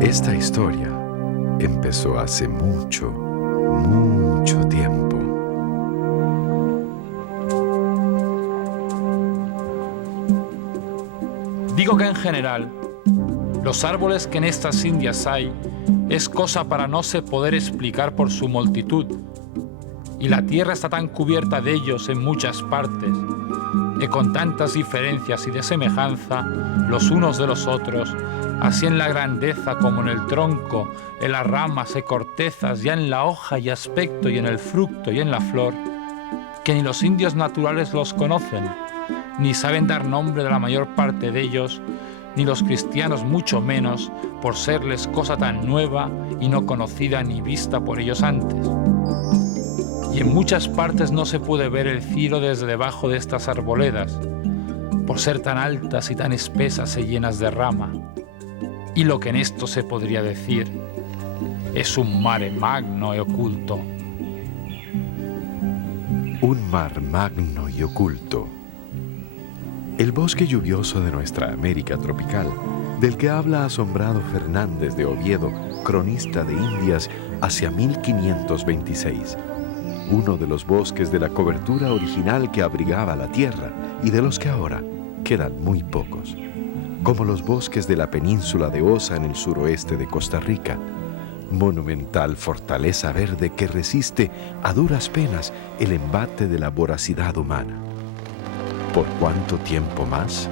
Esta historia empezó hace mucho, mucho tiempo. Digo que en general, los árboles que en estas Indias hay es cosa para no se poder explicar por su multitud, y la tierra está tan cubierta de ellos en muchas partes, que con tantas diferencias y de semejanza los unos de los otros, así en la grandeza como en el tronco, en las ramas y cortezas, ya en la hoja y aspecto y en el fruto y en la flor, que ni los indios naturales los conocen, ni saben dar nombre de la mayor parte de ellos, ni los cristianos mucho menos, por serles cosa tan nueva y no conocida ni vista por ellos antes. Y en muchas partes no se puede ver el cielo desde debajo de estas arboledas, por ser tan altas y tan espesas y llenas de rama. Y lo que en esto se podría decir es un mare magno y oculto. Un mar magno y oculto. El bosque lluvioso de nuestra América tropical, del que habla asombrado Fernández de Oviedo, cronista de Indias, hacia 1526. Uno de los bosques de la cobertura original que abrigaba la tierra y de los que ahora quedan muy pocos, como los bosques de la península de Osa en el suroeste de Costa Rica, monumental fortaleza verde que resiste a duras penas el embate de la voracidad humana. ¿Por cuánto tiempo más?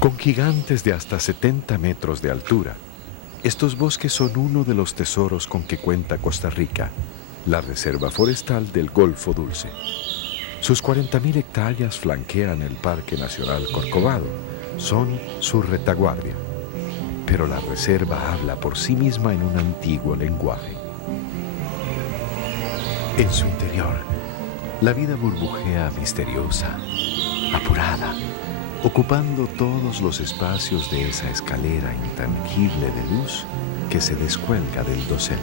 Con gigantes de hasta 70 metros de altura, estos bosques son uno de los tesoros con que cuenta Costa Rica, la reserva forestal del Golfo Dulce. Sus 40.000 hectáreas flanquean el Parque Nacional Corcovado, son su retaguardia. Pero la reserva habla por sí misma en un antiguo lenguaje. En su interior, la vida burbujea misteriosa, apurada, ocupando todos los espacios de esa escalera intangible de luz que se descuelga del dosel.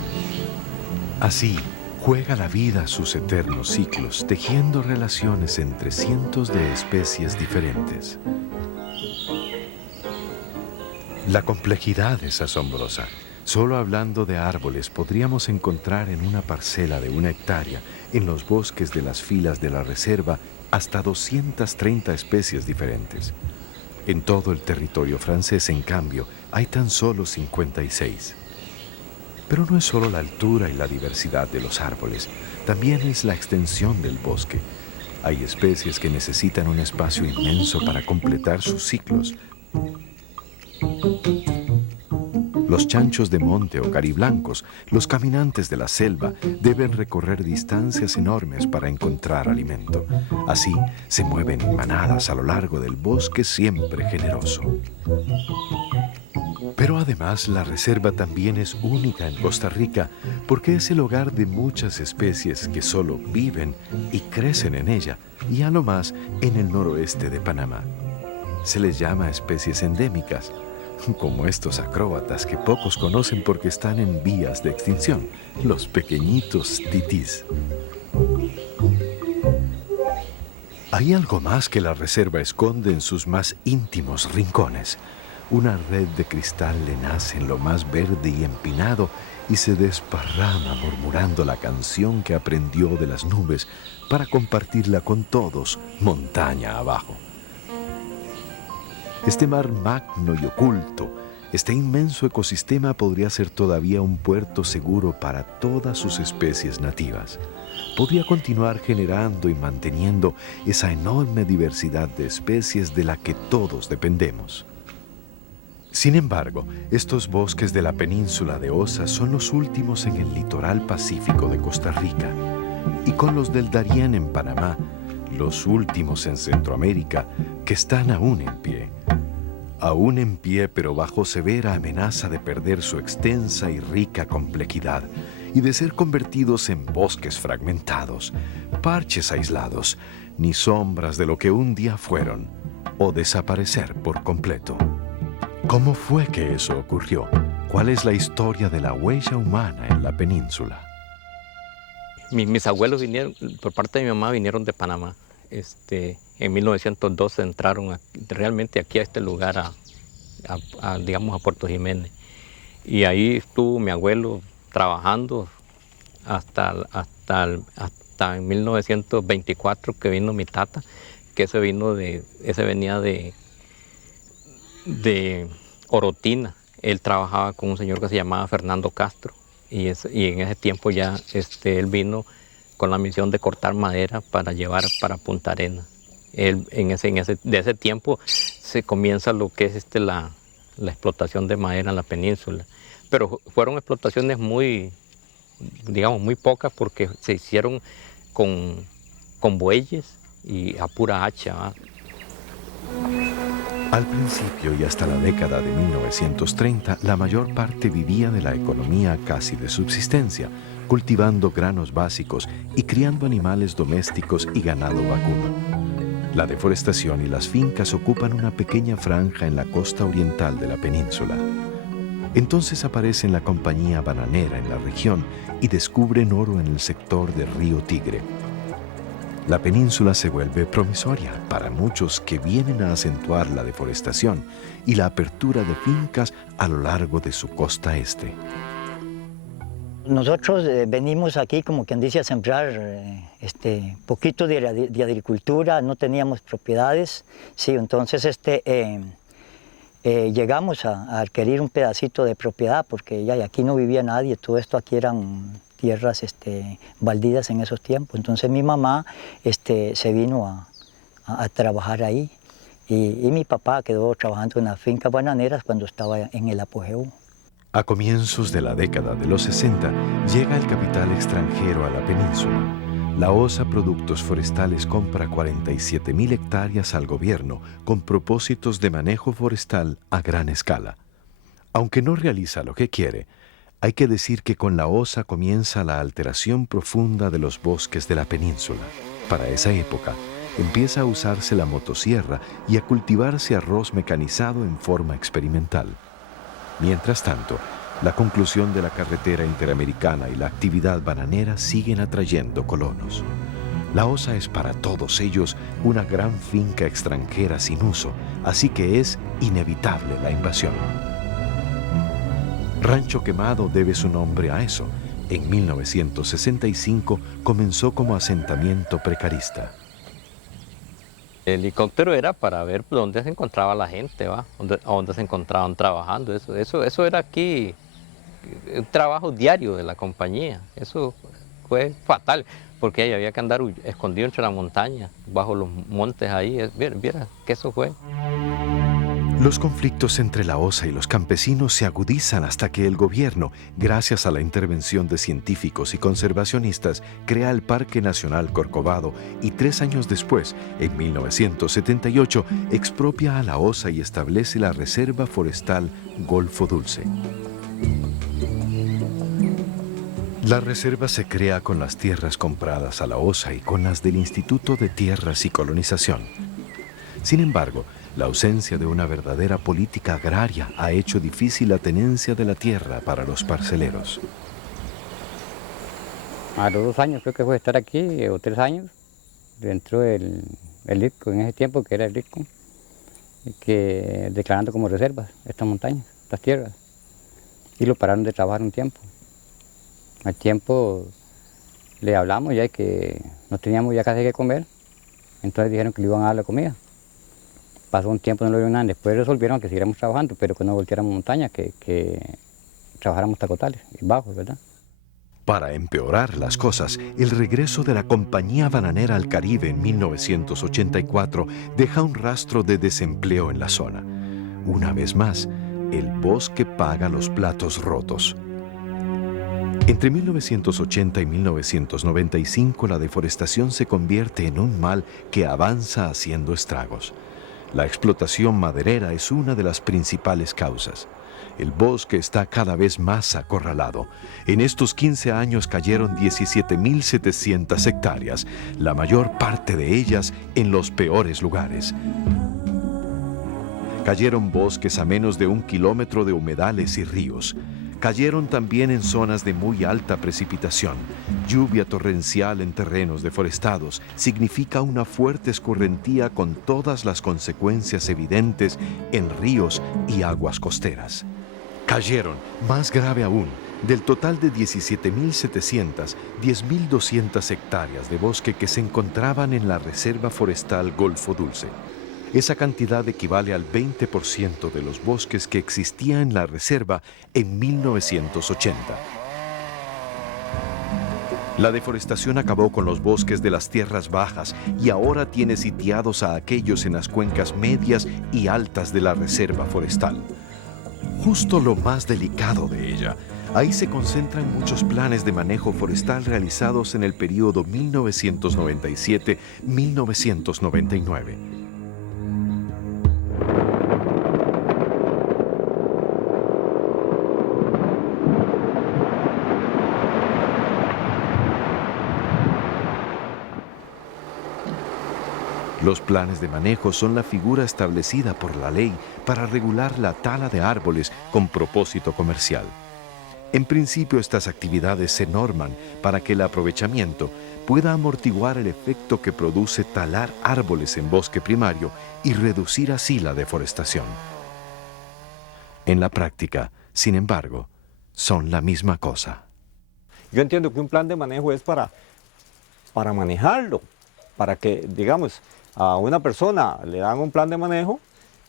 Así, juega la vida sus eternos ciclos, tejiendo relaciones entre cientos de especies diferentes. La complejidad es asombrosa. Solo hablando de árboles podríamos encontrar en una parcela de 1 hectárea, en los bosques de las filas de la reserva, hasta 230 especies diferentes. En todo el territorio francés, en cambio, hay tan solo 56. Pero no es solo la altura y la diversidad de los árboles, también es la extensión del bosque. Hay especies que necesitan un espacio inmenso para completar sus ciclos. Los chanchos de monte o cariblancos, los caminantes de la selva, deben recorrer distancias enormes para encontrar alimento. Así, se mueven en manadas a lo largo del bosque siempre generoso. Pero además, la reserva también es única en Costa Rica porque es el hogar de muchas especies que solo viven y crecen en ella, y a lo más en el noroeste de Panamá. Se les llama especies endémicas, como estos acróbatas que pocos conocen porque están en vías de extinción, los pequeñitos titís. Hay algo más que la reserva esconde en sus más íntimos rincones. Una red de cristal le nace en lo más verde y empinado y se desparrama murmurando la canción que aprendió de las nubes para compartirla con todos, montaña abajo. Este mar magno y oculto, este inmenso ecosistema podría ser todavía un puerto seguro para todas sus especies nativas. Podría continuar generando y manteniendo esa enorme diversidad de especies de la que todos dependemos. Sin embargo, estos bosques de la península de Osa son los últimos en el litoral pacífico de Costa Rica, y con los del Darién en Panamá, los últimos en Centroamérica, que están aún en pie. Aún en pie, pero bajo severa amenaza de perder su extensa y rica complejidad y de ser convertidos en bosques fragmentados, parches aislados, ni sombras de lo que un día fueron, o desaparecer por completo. ¿Cómo fue que eso ocurrió? ¿Cuál es la historia de la huella humana en la península? Mis abuelos vinieron, por parte de mi mamá, vinieron de Panamá. En 1912 entraron realmente aquí a este lugar, digamos, a Puerto Jiménez. Y ahí estuvo mi abuelo trabajando hasta en 1924 que vino mi tata, que ese venía de Orotina. Él trabajaba con un señor que se llamaba Fernando Castro y en ese tiempo ya él vino con la misión de cortar madera para llevar para Punta Arenas. De ese tiempo se comienza lo que es la explotación de madera en la península. Pero fueron explotaciones muy pocas porque se hicieron con bueyes y a pura hacha, ¿va? Al principio y hasta la década de 1930, la mayor parte vivía de la economía casi de subsistencia, cultivando granos básicos y criando animales domésticos y ganado vacuno. La deforestación y las fincas ocupan una pequeña franja en la costa oriental de la península. Entonces aparece la compañía bananera en la región y descubren oro en el sector del río Tigre. La península se vuelve promisoria para muchos que vienen a acentuar la deforestación y la apertura de fincas a lo largo de su costa este. Nosotros venimos aquí, como quien dice, a sembrar poquito de agricultura, no teníamos propiedades, sí, entonces llegamos a adquirir un pedacito de propiedad porque ya aquí no vivía nadie, todo esto aquí eran tierras baldías en esos tiempos. Entonces mi mamá se vino a trabajar ahí y mi papá quedó trabajando en las fincas bananeras cuando estaba en el apogeo. A comienzos de la década de los 60 llega el capital extranjero a la península. La OSA Productos Forestales compra 47.000 hectáreas al gobierno con propósitos de manejo forestal a gran escala. Aunque no realiza lo que quiere, hay que decir que con la OSA comienza la alteración profunda de los bosques de la península. Para esa época, empieza a usarse la motosierra y a cultivarse arroz mecanizado en forma experimental. Mientras tanto, la conclusión de la carretera interamericana y la actividad bananera siguen atrayendo colonos. La OSA es para todos ellos una gran finca extranjera sin uso, así que es inevitable la invasión. Rancho Quemado debe su nombre a eso. En 1965 comenzó como asentamiento precarista. El helicóptero era para ver dónde se encontraba la gente, ¿va? Dónde se encontraban trabajando. Eso era aquí un trabajo diario de la compañía. Eso fue fatal, porque ahí había que andar escondido entre la montaña, bajo los montes ahí. Viera que eso fue. Los conflictos entre la OSA y los campesinos se agudizan hasta que el gobierno, gracias a la intervención de científicos y conservacionistas, crea el Parque Nacional Corcovado y 3 años después, en 1978, expropia a la OSA y establece la Reserva Forestal Golfo Dulce. La reserva se crea con las tierras compradas a la OSA y con las del Instituto de Tierras y Colonización. Sin embargo, la ausencia de una verdadera política agraria ha hecho difícil la tenencia de la tierra para los parceleros. A los 2 años creo que fue estar aquí, o 3 años, dentro del IRCO, en ese tiempo que era el IRCO, que declarando como reservas estas montañas, estas tierras, y lo pararon de trabajar un tiempo. Al tiempo le hablamos ya que no teníamos ya casi que comer, entonces dijeron que le iban a dar la comida. Pasó un tiempo, no lo vieron nada, después resolvieron que siguiéramos trabajando, pero que no volteáramos montaña, que trabajáramos tacotales y bajos, ¿verdad? Para empeorar las cosas, el regreso de la Compañía Bananera al Caribe en 1984 deja un rastro de desempleo en la zona. Una vez más, el bosque paga los platos rotos. Entre 1980 y 1995, la deforestación se convierte en un mal que avanza haciendo estragos. La explotación maderera es una de las principales causas. El bosque está cada vez más acorralado. En estos 15 años cayeron 17.700 hectáreas, la mayor parte de ellas en los peores lugares. Cayeron bosques a menos de 1 kilómetro de humedales y ríos. Cayeron también en zonas de muy alta precipitación. Lluvia torrencial en terrenos deforestados significa una fuerte escorrentía con todas las consecuencias evidentes en ríos y aguas costeras. Cayeron, más grave aún, del total de 17.700, 10.200 hectáreas de bosque que se encontraban en la Reserva Forestal Golfo Dulce. Esa cantidad equivale al 20% de los bosques que existía en la reserva en 1980. La deforestación acabó con los bosques de las tierras bajas y ahora tiene sitiados a aquellos en las cuencas medias y altas de la reserva forestal. Justo lo más delicado de ella. Ahí se concentran muchos planes de manejo forestal realizados en el período 1997-1999. Los planes de manejo son la figura establecida por la ley para regular la tala de árboles con propósito comercial. En principio, estas actividades se norman para que el aprovechamiento pueda amortiguar el efecto que produce talar árboles en bosque primario y reducir así la deforestación. En la práctica, sin embargo, son la misma cosa. Yo entiendo que un plan de manejo es para manejarlo, para que, digamos, a una persona le dan un plan de manejo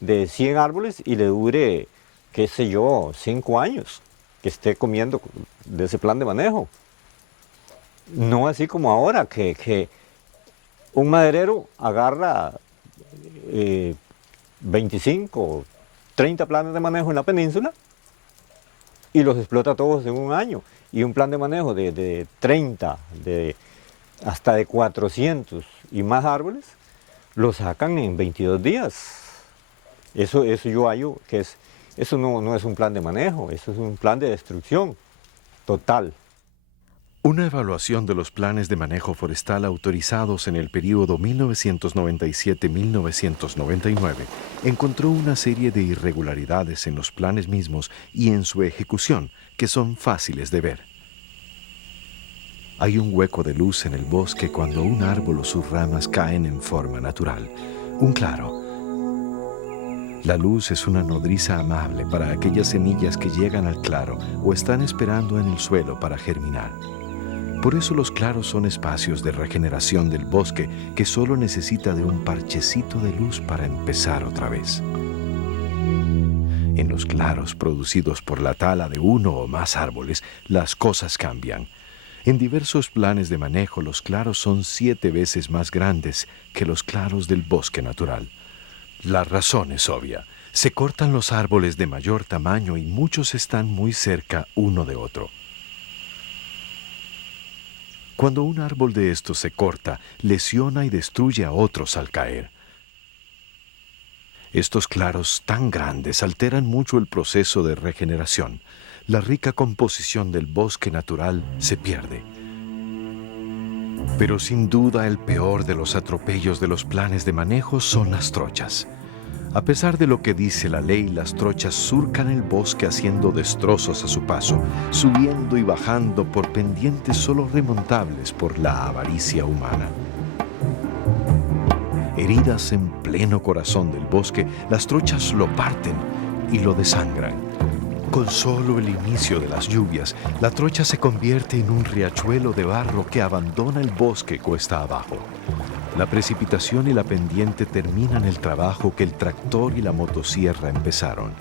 de 100 árboles y le dure, qué sé yo, 5 años que esté comiendo de ese plan de manejo. No así como ahora, que un maderero agarra 25, 30 planes de manejo en la península y los explota todos en un año. Y un plan de manejo de 30, hasta de 400 y más árboles, lo sacan en 22 días. Eso yo hallo que eso no es un plan de manejo, eso es un plan de destrucción total. Una evaluación de los planes de manejo forestal autorizados en el período 1997-1999 encontró una serie de irregularidades en los planes mismos y en su ejecución que son fáciles de ver. Hay un hueco de luz en el bosque cuando un árbol o sus ramas caen en forma natural, un claro. La luz es una nodriza amable para aquellas semillas que llegan al claro o están esperando en el suelo para germinar. Por eso los claros son espacios de regeneración del bosque que solo necesita de un parchecito de luz para empezar otra vez. En los claros producidos por la tala de uno o más árboles, las cosas cambian. En diversos planes de manejo, los claros son 7 veces más grandes que los claros del bosque natural. La razón es obvia. Se cortan los árboles de mayor tamaño y muchos están muy cerca uno de otro. Cuando un árbol de estos se corta, lesiona y destruye a otros al caer. Estos claros tan grandes alteran mucho el proceso de regeneración. La rica composición del bosque natural se pierde. Pero sin duda el peor de los atropellos de los planes de manejo son las trochas. A pesar de lo que dice la ley, las trochas surcan el bosque haciendo destrozos a su paso, subiendo y bajando por pendientes solo remontables por la avaricia humana. Heridas en pleno corazón del bosque, las trochas lo parten y lo desangran. Con solo el inicio de las lluvias, la trocha se convierte en un riachuelo de barro que abandona el bosque cuesta abajo. La precipitación y la pendiente terminan el trabajo que el tractor y la motosierra empezaron.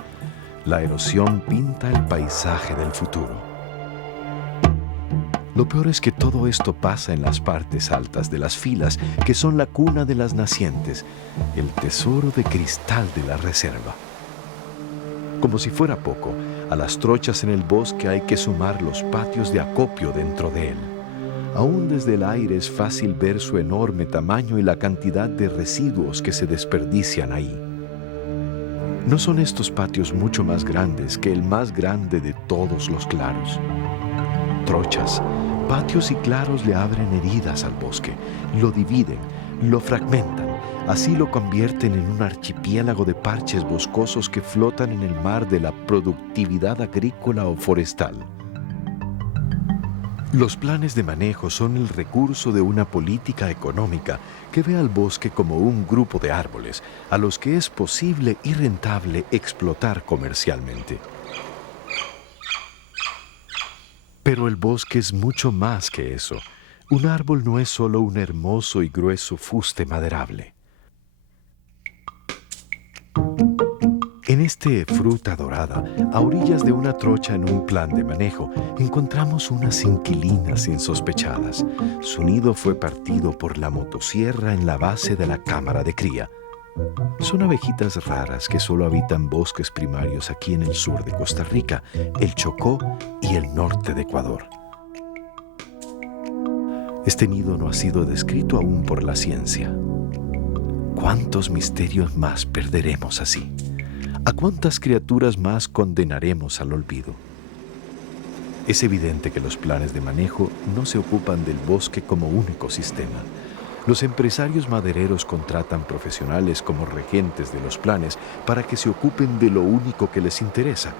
La erosión pinta el paisaje del futuro. Lo peor es que todo esto pasa en las partes altas de las filas, que son la cuna de las nacientes, el tesoro de cristal de la reserva. Como si fuera poco, a las trochas en el bosque hay que sumar los patios de acopio dentro de él. Aún desde el aire es fácil ver su enorme tamaño y la cantidad de residuos que se desperdician ahí. ¿No son estos patios mucho más grandes que el más grande de todos los claros? Trochas, patios y claros le abren heridas al bosque, lo dividen, lo fragmentan, Así lo convierten en un archipiélago de parches boscosos que flotan en el mar de la productividad agrícola o forestal. Los planes de manejo son el recurso de una política económica que ve al bosque como un grupo de árboles a los que es posible y rentable explotar comercialmente. Pero el bosque es mucho más que eso. Un árbol no es solo un hermoso y grueso fuste maderable. En este Fruta Dorada, a orillas de una trocha en un plan de manejo, encontramos unas inquilinas insospechadas. Su nido fue partido por la motosierra en la base de la cámara de cría. Son abejitas raras que solo habitan bosques primarios aquí en el sur de Costa Rica, el Chocó y el norte de Ecuador. Este nido no ha sido descrito aún por la ciencia. ¿Cuántos misterios más perderemos así? ¿A cuántas criaturas más condenaremos al olvido? Es evidente que los planes de manejo no se ocupan del bosque como un ecosistema. Los empresarios madereros contratan profesionales como regentes de los planes para que se ocupen de lo único que les interesa: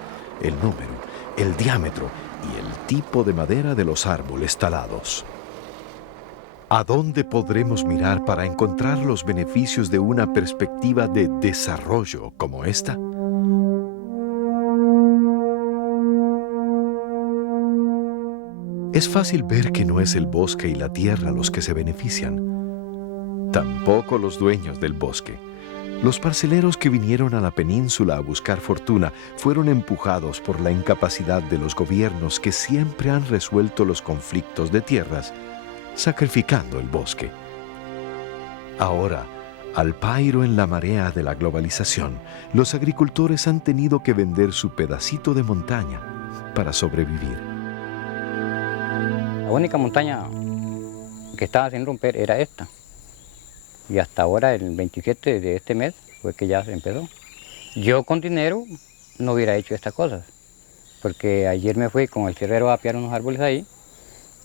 el número, el diámetro y el tipo de madera de los árboles talados. ¿A dónde podremos mirar para encontrar los beneficios de una perspectiva de desarrollo como esta? Es fácil ver que no es el bosque y la tierra los que se benefician. Tampoco los dueños del bosque. Los parceleros que vinieron a la península a buscar fortuna fueron empujados por la incapacidad de los gobiernos que siempre han resuelto los conflictos de tierras, sacrificando el bosque. Ahora, al pairo en la marea de la globalización, los agricultores han tenido que vender su pedacito de montaña para sobrevivir. La única montaña que estaba sin romper era esta. Y hasta ahora, el 27 de este mes, fue que ya se empezó. Yo con dinero no hubiera hecho estas cosas, porque ayer me fui con el cerrero a apiar unos árboles ahí,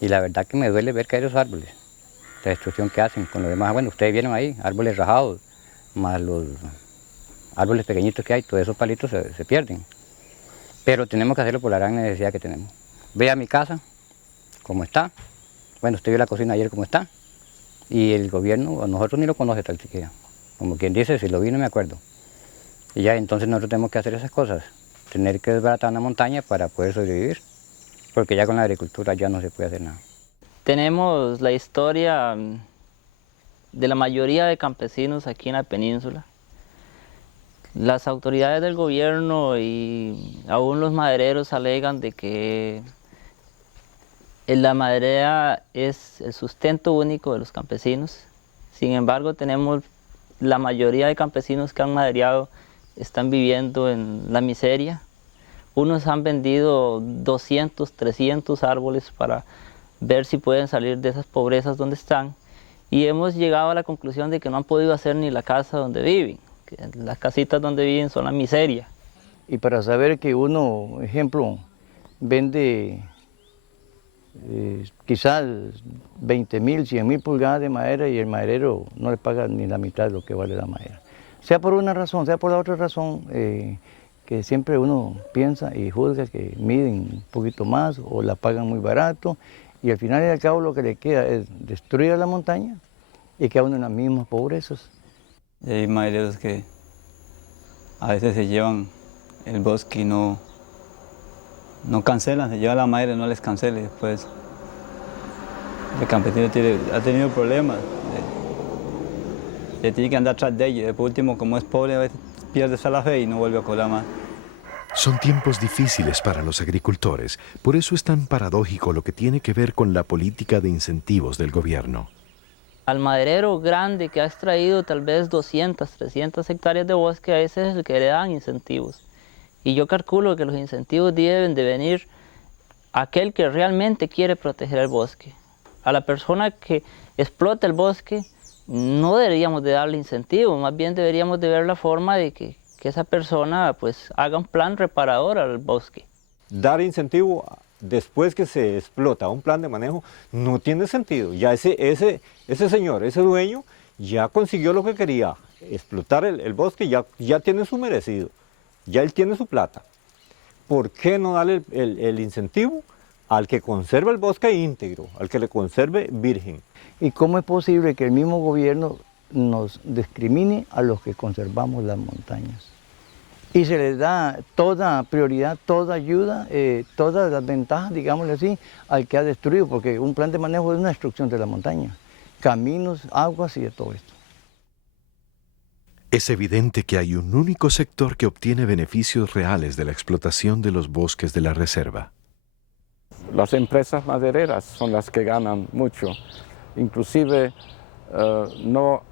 y la verdad que me duele ver caer esos árboles, la destrucción que hacen con los demás. Bueno, ustedes vieron ahí, árboles rajados, más los árboles pequeñitos que hay, todos esos palitos se pierden. Pero tenemos que hacerlo por la gran necesidad que tenemos. Ve a mi casa, cómo está. Bueno, usted vio la cocina ayer cómo está. Y el gobierno, a nosotros ni lo conoce tal siquiera. Como quien dice, si lo vi no me acuerdo. Y ya entonces nosotros tenemos que hacer esas cosas. Tener que desbaratar una montaña para poder sobrevivir. Porque ya con la agricultura ya no se puede hacer nada. Tenemos la historia de la mayoría de campesinos aquí en la península. Las autoridades del gobierno y aún los madereros alegan de que la madera es el sustento único de los campesinos. Sin embargo, tenemos la mayoría de campesinos que han madereado están viviendo en la miseria. Unos han vendido 200, 300 árboles para ver si pueden salir de esas pobrezas donde están. Y hemos llegado a la conclusión de que no han podido hacer ni la casa donde viven. Que las casitas donde viven son la miseria. Y para saber que uno, ejemplo, vende quizás 20.000, 100.000 pulgadas de madera y el maderero no le paga ni la mitad de lo que vale la madera. Sea por una razón, sea por la otra razón, que siempre uno piensa y juzga que miden un poquito más o la pagan muy barato, y al final y al cabo lo que le queda es destruir la montaña y queda uno en las mismas pobrezas. Y hay madereros que a veces se llevan el bosque y no cancelan, se lleva la madera y no les cancela, y después el campesino ha tenido problemas, tiene que andar tras de ella, y por último, como es pobre, a veces pierde la fe y no vuelve a cobrar más. Son tiempos difíciles para los agricultores, por eso es tan paradójico lo que tiene que ver con la política de incentivos del gobierno. Al maderero grande que ha extraído tal vez 200, 300 hectáreas de bosque, a ese es el que le dan incentivos. Y yo calculo que los incentivos deben de venir a aquel que realmente quiere proteger el bosque. A la persona que explota el bosque no deberíamos de darle incentivos, más bien deberíamos de ver la forma de que esa persona pues haga un plan reparador al bosque. Dar incentivo después que se explota un plan de manejo no tiene sentido. Ya ese señor, ese dueño, ya consiguió lo que quería, explotar el bosque, ya tiene su merecido, ya él tiene su plata. ¿Por qué no darle el incentivo al que conserva el bosque íntegro, al que le conserve virgen? ¿Y cómo es posible que el mismo gobierno nos discrimine a los que conservamos las montañas? Y se les da toda prioridad, toda ayuda, todas las ventajas, digámosle así, al que ha destruido, porque un plan de manejo es una destrucción de la montaña, caminos, aguas y de todo esto. Es evidente que hay un único sector que obtiene beneficios reales de la explotación de los bosques de la reserva. Las empresas madereras son las que ganan mucho, inclusive no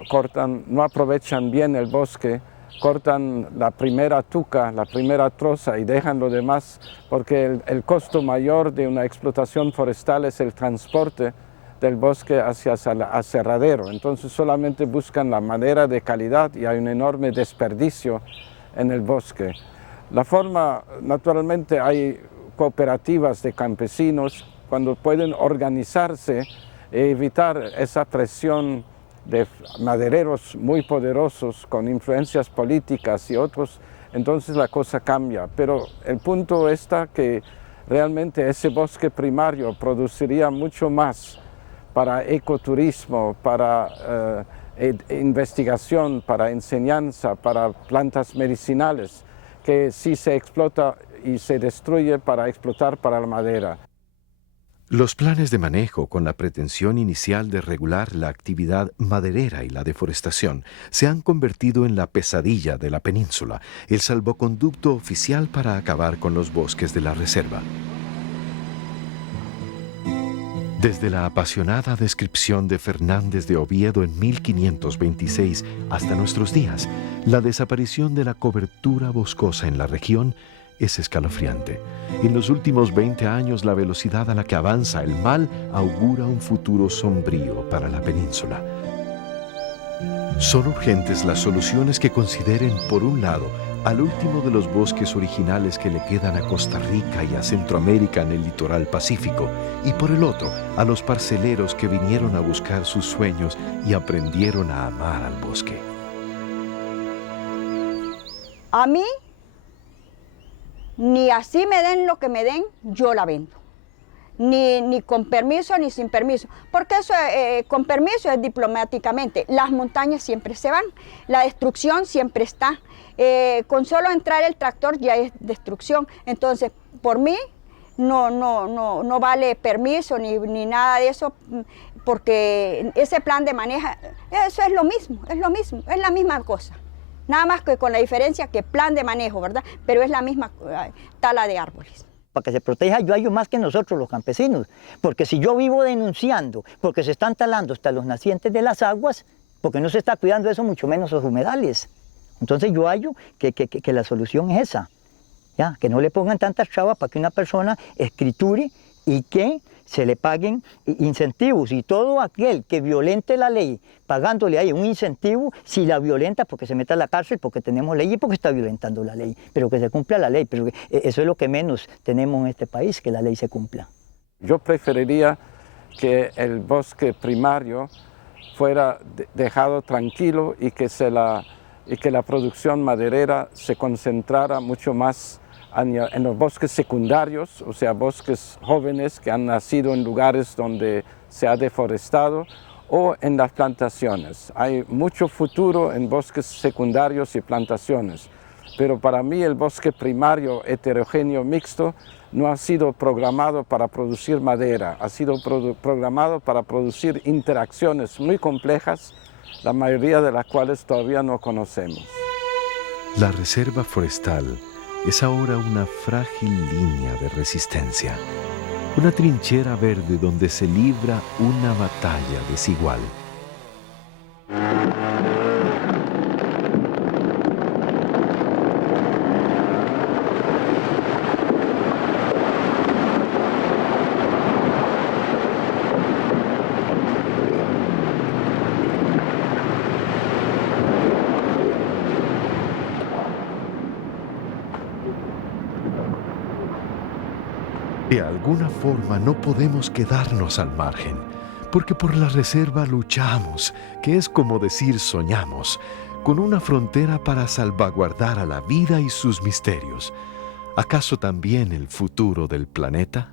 aprovechan bien el bosque, cortan la primera tuca, la primera troza y dejan lo demás, porque el costo mayor de una explotación forestal es el transporte del bosque hacia el aserradero. Entonces solamente buscan la madera de calidad y hay un enorme desperdicio en el bosque. La forma, naturalmente hay cooperativas de campesinos cuando pueden organizarse e evitar esa presión de madereros muy poderosos con influencias políticas y otros, entonces la cosa cambia. Pero el punto está que realmente ese bosque primario produciría mucho más para ecoturismo, para investigación, para enseñanza, para plantas medicinales, que si se explota y se destruye para explotar para la madera. Los planes de manejo, con la pretensión inicial de regular la actividad maderera y la deforestación, se han convertido en la pesadilla de la península, el salvoconducto oficial para acabar con los bosques de la reserva. Desde la apasionada descripción de Fernández de Oviedo en 1526 hasta nuestros días, la desaparición de la cobertura boscosa en la región es escalofriante. En los últimos 20 años, la velocidad a la que avanza el mal augura un futuro sombrío para la península. Son urgentes las soluciones que consideren, por un lado, al último de los bosques originales que le quedan a Costa Rica y a Centroamérica en el litoral pacífico, y por el otro, a los parceleros que vinieron a buscar sus sueños y aprendieron a amar al bosque. A mí, ni así me den lo que me den, yo la vendo. Ni con permiso ni sin permiso, porque eso con permiso es diplomáticamente. Las montañas siempre se van, la destrucción siempre está. Con solo entrar el tractor ya es destrucción. Entonces, por mí no vale permiso ni nada de eso, porque ese plan de manejo, eso es lo mismo, es la misma cosa. Nada más que con la diferencia que plan de manejo, ¿verdad? Pero es la misma tala de árboles. Para que se proteja yo hallo más que nosotros los campesinos, porque si yo vivo denunciando, porque se están talando hasta los nacientes de las aguas, porque no se está cuidando eso, mucho menos los humedales. Entonces yo hallo que la solución es esa, ¿ya? Que no le pongan tantas trabas para que una persona escriture y que se le paguen incentivos, y todo aquel que violente la ley, pagándole ahí un incentivo, si la violenta, porque se meta a la cárcel, porque tenemos ley y porque está violentando la ley, pero que se cumpla la ley, pero eso es lo que menos tenemos en este país, que la ley se cumpla. Yo preferiría que el bosque primario fuera dejado tranquilo y que la producción maderera se concentrara mucho más en los bosques secundarios, o sea, bosques jóvenes que han nacido en lugares donde se ha deforestado, o en las plantaciones. Hay mucho futuro en bosques secundarios y plantaciones, pero para mí el bosque primario heterogéneo mixto no ha sido programado para producir madera, ha sido programado para producir interacciones muy complejas, la mayoría de las cuales todavía no conocemos. La reserva forestal es ahora una frágil línea de resistencia, una trinchera verde donde se libra una batalla desigual. De alguna forma no podemos quedarnos al margen. Porque por la reserva luchamos, que es como decir soñamos, con una frontera para salvaguardar a la vida y sus misterios. ¿Acaso también el futuro del planeta?